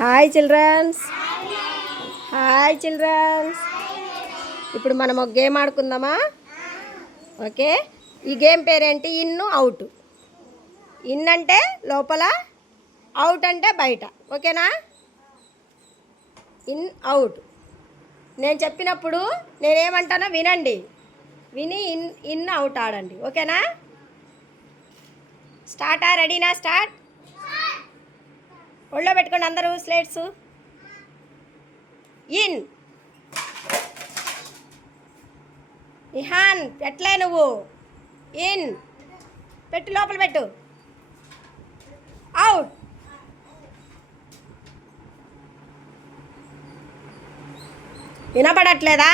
Hi children's. Hi children's. ఇప్పుడు మనం ఒక గేమ్ ఆడుకుందామా? ఓకే, ఈ గేమ్ పేరేంటి? In out. ఇన్ అంటే లోపల, అవుట్ అంటే బయట. ఓకేనా? In out. నేను చెప్పినప్పుడు నేనేమంటానో వినండి. విని ఇన్ ఇన్ అవుట్ ఆడండి. ఓకేనా? స్టార్టా? రెడీనా? స్టార్ట్. ఒళ్ళో పెట్టుకోండి అందరూ స్లేట్స్. ఇన్. నిహాన్ పెట్టలే నువ్వు. ఇన్ పెట్టు, లోపల పెట్టు. అవుట్. వినపడట్లేదా?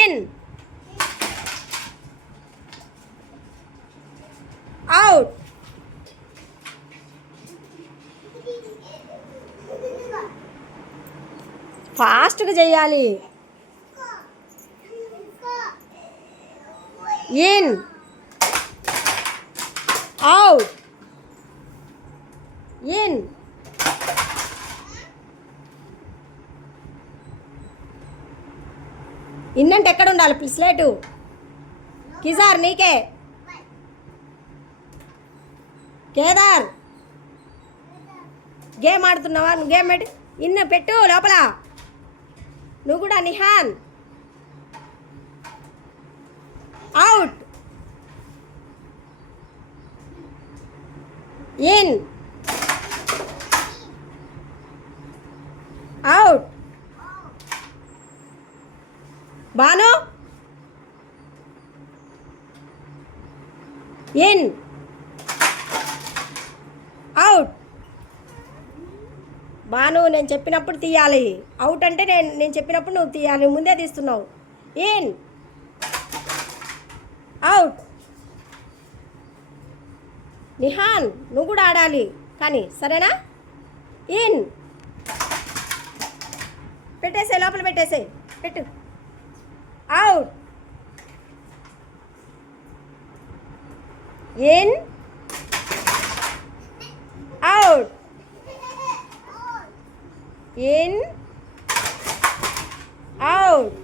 In out. ఫాస్ట్గా చెయ్యాలి. In out. ఇన్ ఇన్ అంటే ఎక్కడ ఉండాలి? స్లేటు కిజార్ నీకే. కేదార్ గేమ్ ఆడుతున్నావా? నువ్వు గేమ్ పెట్టి ఇన్ పెట్టు లోపల. నువ్వు కూడా Nihan. Out. In out. Banu in out. Banu నేను చెప్పినప్పుడు తీయాలి. అవుట్ అంటే నేను చెప్పినప్పుడు నువ్వు తీయాలి. ముందే తీస్తున్నావు. In out. నిహాన్ నువ్వు కూడా ఆడాలి కానీ, సరేనా? ఇన్ పెట్టేసే, లోపల పెట్టేసే. పెట్టు. Out. In out. In out.